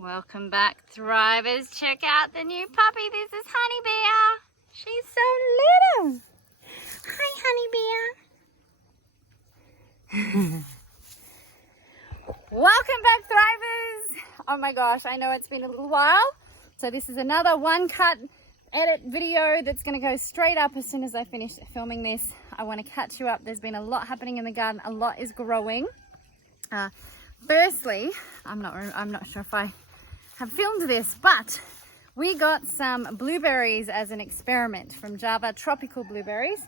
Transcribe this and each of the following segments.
Welcome back, Thrivers. Check out the new puppy. This is Honey Bear. She's so little. Hi, Honey Bear. Welcome back, Thrivers. Oh my gosh, I know it's been a little while. So this is another one-cut edit video that's going to go straight up as soon as I finish filming this. I want to catch you up. There's been a lot happening in the garden. A lot is growing. Firstly, I'm not sure if I have filmed this, but we got some blueberries as an experiment from Java, tropical blueberries.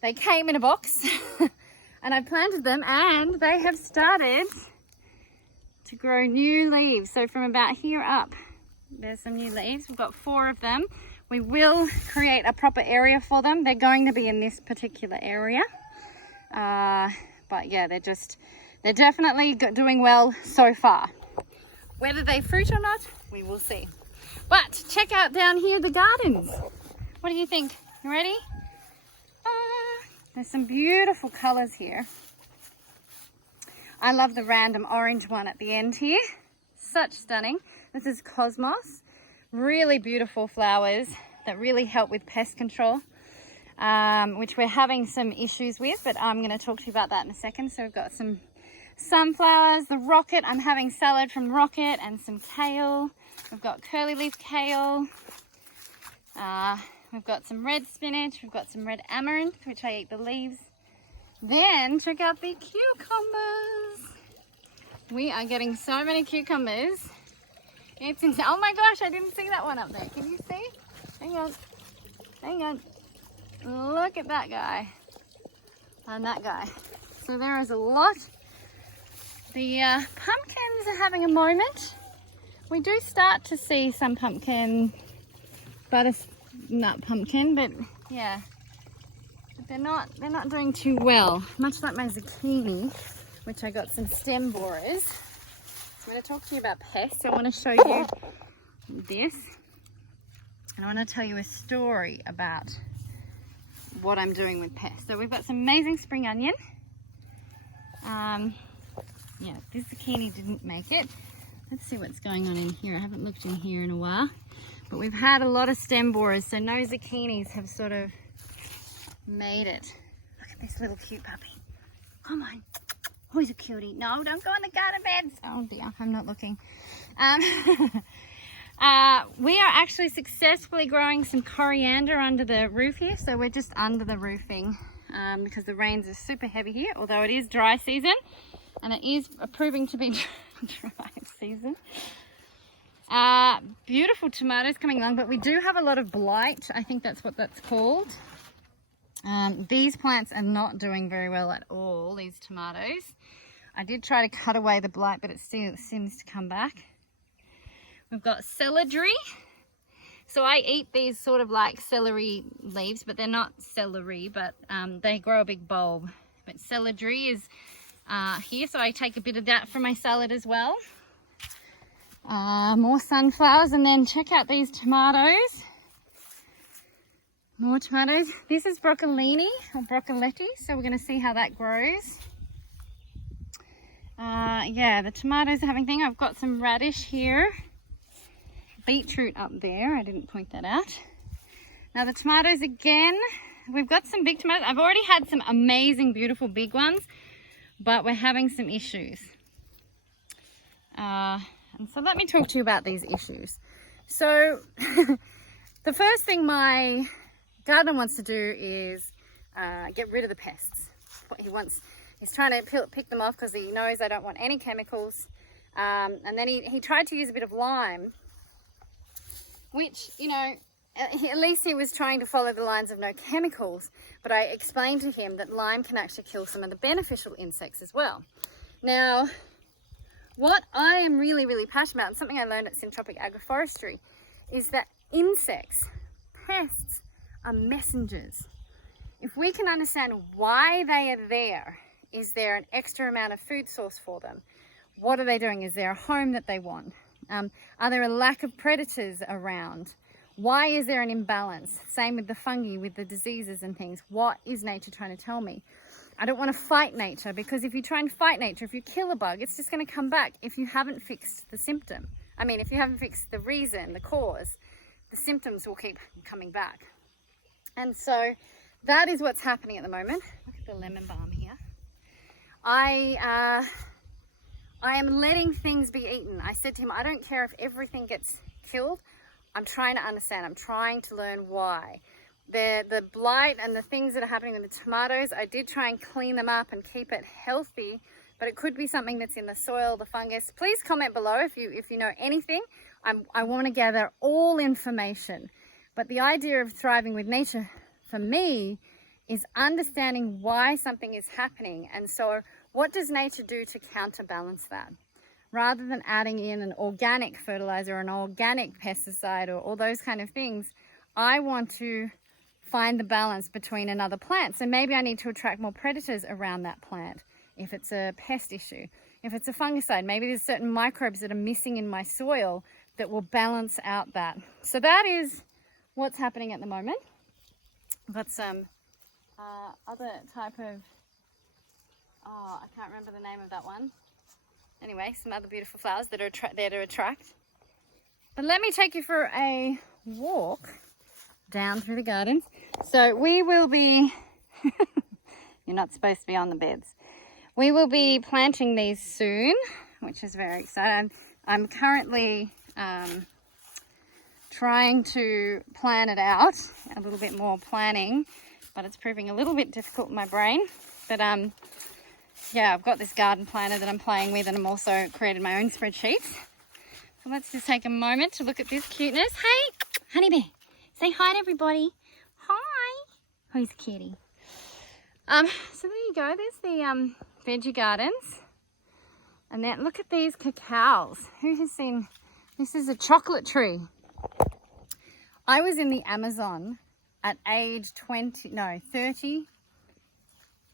They came in a box and I planted them and they have started to grow new leaves. So from about here up, there's some new leaves. We've got 4 of them. We will create a proper area for them. They're going to be in this particular area. But yeah, they're definitely doing well so far. Whether they fruit or not, we will see. But check out down here the gardens. What do you think? You ready? There's some beautiful colors here. I love the random orange one at the end here. Such stunning. This is Cosmos. Really beautiful flowers that really help with pest control, which we're having some issues with, but I'm going to talk to you about that in a second. So we've got some sunflowers, the rocket. I'm having salad from rocket and some kale. We've got curly leaf kale. We've got some red spinach. We've got some red amaranth, which I eat the leaves. Then check out the cucumbers. We are getting so many cucumbers. It's insane. Oh my gosh, I didn't see that one up there. Can you see? Hang on. Hang on. Look at that guy. And that guy. So there is a lot. The pumpkins are having a moment. We do start to see some pumpkin, butternut pumpkin, but yeah, but they're not doing too well. Much like my zucchini, which I got some stem borers. So I'm going to talk to you about pests. I want to show you this, and I want to tell you a story about what I'm doing with pests. So we've got some amazing spring onion. Yeah, this zucchini didn't make it. Let's see what's going on in here. I haven't looked in here in a while, but we've had a lot of stem borers, so no zucchinis have sort of made it. Look at this little cute puppy. Come on. Who's a cutie? No, don't go in the garden beds. Oh dear, I'm not looking. We are actually successfully growing some coriander under the roof here. So we're just under the roofing because the rains are super heavy here, although it is dry season. And it is proving to be dry season. Beautiful tomatoes coming along, but we do have a lot of blight. I think that's what that's called. These plants are not doing very well at all, these tomatoes. I did try to cut away the blight, but it still seems to come back. We've got celery. So I eat these sort of like celery leaves, but they're not celery, but they grow a big bulb. But celery is here, so I take a bit of that for my salad as well. More sunflowers, and then check out these tomatoes. More tomatoes. This is broccolini or broccoletti, so we're going to see how that grows. Yeah, the tomatoes are having thing. I've got some radish here. Beetroot up there. I didn't point that out. Now the tomatoes again. We've got some big tomatoes. I've already had some amazing, beautiful big ones, but we're having some issues. And so let me talk to you about these issues. So the first thing my gardener wants to do is get rid of the pests. What he wants, he's trying to pick them off because he knows I don't want any chemicals. And then he tried to use a bit of lime, which, you know, at least he was trying to follow the lines of no chemicals, but I explained to him that lime can actually kill some of the beneficial insects as well. Now, what I am really, really passionate about, and something I learned at Syntropic Agroforestry, is that insects, pests, are messengers. If we can understand why they are there, is there an extra amount of food source for them? What are they doing? Is there a home that they want? Are there a lack of predators around? Why is there an imbalance? Same with the fungi, with the diseases and things. What is nature trying to tell me? I don't want to fight nature, because if you try and fight nature, if you kill a bug, it's just going to come back if you haven't fixed the symptom. I mean, if you haven't fixed the reason, the cause, the symptoms will keep coming back. And so that is what's happening at the moment. Look at the lemon balm here. I am letting things be eaten. I said to him, I don't care if everything gets killed. I'm trying to understand. I'm trying to learn why. The blight and the things that are happening with the tomatoes, I did try and clean them up and keep it healthy, but it could be something that's in the soil, the fungus. Please comment below if you know anything. I want to gather all information. But the idea of thriving with nature for me is understanding why something is happening. And so what does nature do to counterbalance that? Rather than adding in an organic fertilizer or an organic pesticide or all those kind of things, I want to find the balance between another plant. So maybe I need to attract more predators around that plant if it's a pest issue. If it's a fungicide, maybe there's certain microbes that are missing in my soil that will balance out that. So that is what's happening at the moment. I've got some other type of, I can't remember the name of that one. Anyway, some other beautiful flowers that are there to attract. But let me take you for a walk down through the gardens. So we will be, you're not supposed to be on the beds. We will be planting these soon, which is very exciting. I'm currently trying to plan it out, a little bit more planning, but it's proving a little bit difficult in my brain. But yeah, I've got this garden planner that I'm playing with, and I'm also created my own spreadsheets. So let's just take a moment to look at this cuteness. Hey, honey bear, say hi to everybody. Hi. Who's kitty? So there you go. There's the veggie gardens. And then look at these cacaos. Who has seen, this is a chocolate tree. I was in the Amazon at age 30,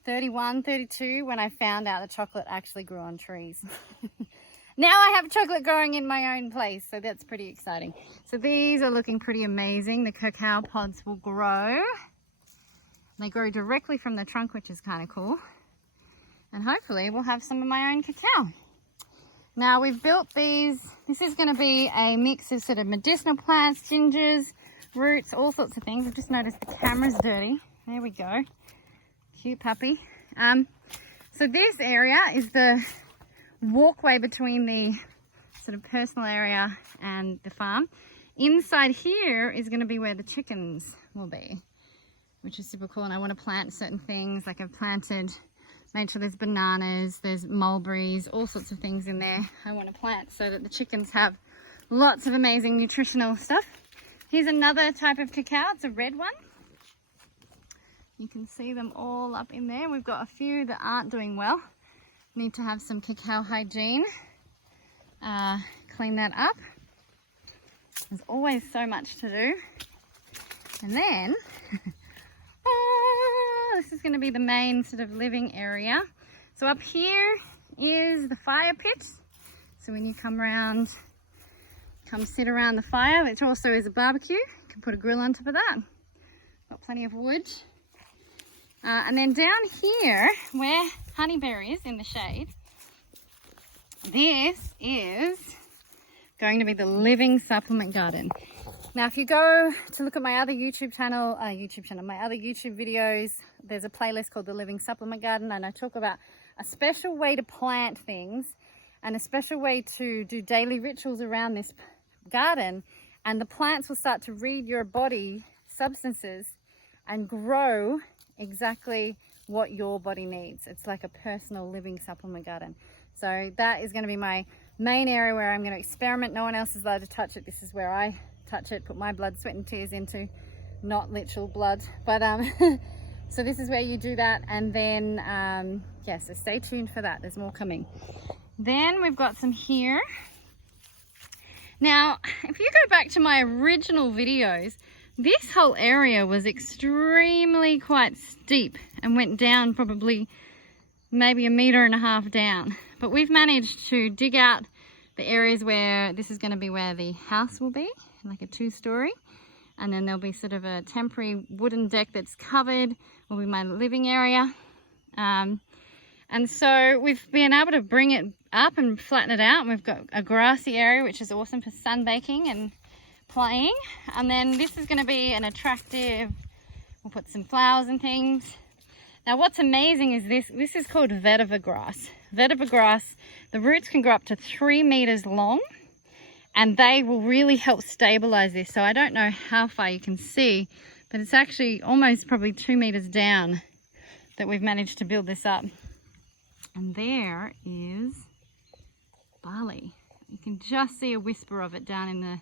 31, 32 when I found out that chocolate actually grew on trees. Now I have chocolate growing in my own place, so that's pretty exciting. So these are looking pretty amazing. The cacao pods will grow. They grow directly from the trunk, which is kind of cool. And hopefully we'll have some of my own cacao. Now we've built these, this is going to be a mix of sort of medicinal plants, gingers, roots, all sorts of things. I've just noticed the camera's dirty. There we go. Cute puppy. So this area is the walkway between the sort of personal area and the farm. Inside here is going to be where the chickens will be, which is super cool. And I want to plant certain things, like I've planted, made sure there's bananas, there's mulberries, all sorts of things in there I want to plant so that the chickens have lots of amazing nutritional stuff. Here's another type of cacao. It's a red one. You can see them all up in there. We've got a few that aren't doing well. Need to have some cacao hygiene. Clean that up. There's always so much to do. And then, this is going to be the main sort of living area. So up here is the fire pit. So when you come around, come sit around the fire, which also is a barbecue. You can put a grill on top of that. Got plenty of wood. And then down here, where Honeyberry is in the shade, this is going to be the living supplement garden. Now, if you go to look at my other my other YouTube videos, there's a playlist called The Living Supplement Garden, and I talk about a special way to plant things and a special way to do daily rituals around this garden, and the plants will start to read your body substances and grow exactly what your body needs. It's like a personal living supplement garden. So that is going to be my main area where I'm going to experiment. No one else is allowed to touch it. This is where I touch it, put my blood, sweat and tears into, not literal blood, but so this is where you do that. And then yeah, so stay tuned for that, there's more coming. Then we've got some here. Now if you go back to my original videos, this whole area was extremely quite steep and went down probably maybe 1.5 meters down. But we've managed to dig out the areas where this is going to be where the house will be, like a 2-story. And then there'll be sort of a temporary wooden deck that's covered, will be my living area. And And so we've been able to bring it up and flatten it out. And we've got a grassy area, which is awesome for sunbaking and playing. And then this is going to be an attractive, we'll put some flowers and things. Now what's amazing is this is called vetiver grass. Vetiver grass, the roots can grow up to 3 meters long, and they will really help stabilize this. So I don't know how far you can see, but it's actually almost probably 2 meters down that we've managed to build this up. And there is barley. You can just see a whisper of it down in the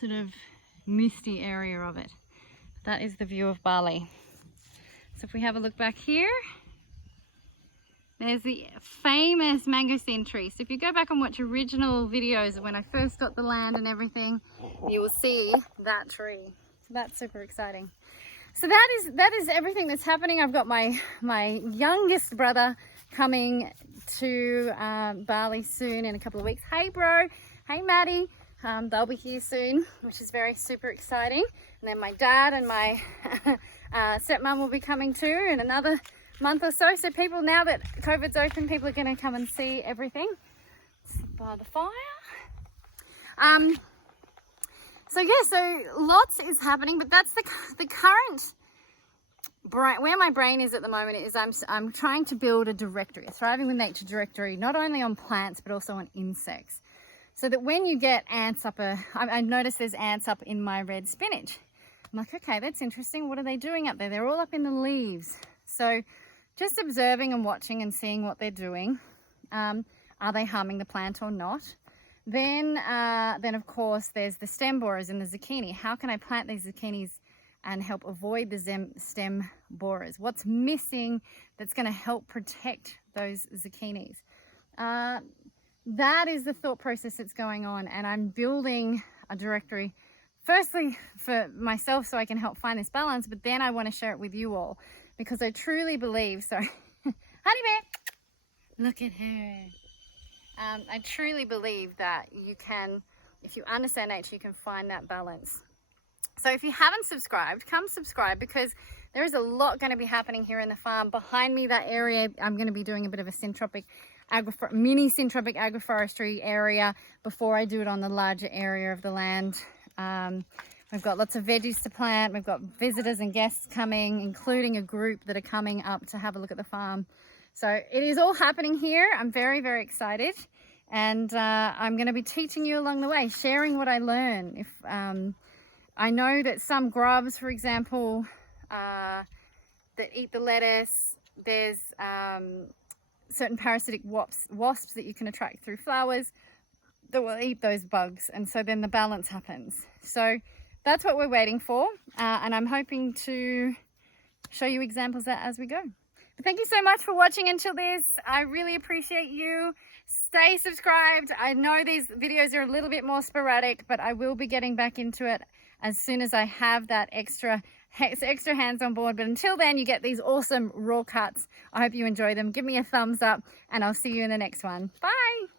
sort of misty area of it. That is the view of barley. So if we have a look back here, there's the famous mangosteen tree. So if you go back and watch original videos of when I first got the land and everything, you will see that tree. That's super exciting. So that is everything that's happening. I've got my youngest brother coming to Bali soon in a couple of weeks. Hey bro, hey Maddie. They'll be here soon, which is super exciting. And then my dad and my stepmom will be coming too in another month or so. So people, now that COVID's open, people are going to come and see everything by the fire. So yeah, so lots is happening, but that's the current brain, where my brain is at the moment is I'm trying to build a directory, a Thriving with Nature directory, not only on plants but also on insects, so that when you get ants up I noticed there's ants up in my red spinach. I'm like, okay, that's interesting. What are they doing up there? They're all up in the leaves. So just observing and watching and seeing what they're doing. Are they harming the plant or not? Then of course there's the stem borers in the zucchini. How can I plant these zucchinis and help avoid the stem borers? What's missing that's going to help protect those zucchinis? That is the thought process that's going on, and I'm building a directory firstly for myself so I can help find this balance, but then I want to share it with you all because I truly believe, sorry, honey bear, look at her. I truly believe that you can, if you understand nature, you can find that balance. So if you haven't subscribed, come subscribe, because there is a lot going to be happening here in the farm. Behind me, that area, I'm going to be doing a bit of a mini syntropic agroforestry area before I do it on the larger area of the land. We've got lots of veggies to plant. We've got visitors and guests coming, including a group that are coming up to have a look at the farm. So it is all happening here. I'm very, very excited. And I'm going to be teaching you along the way, sharing what I learn. If I know that some grubs, for example, that eat the lettuce, there's certain parasitic wasps that you can attract through flowers that will eat those bugs, and so then the balance happens. So that's what we're waiting for, and I'm hoping to show you examples of that as we go. But thank you so much for watching until this. I really appreciate you. Stay subscribed. I know these videos are a little bit more sporadic, but I will be getting back into it as soon as I have that extra hands on board. But until then, you get these awesome raw cuts. I hope you enjoy them. Give me a thumbs up, and I'll see you in the next one. Bye.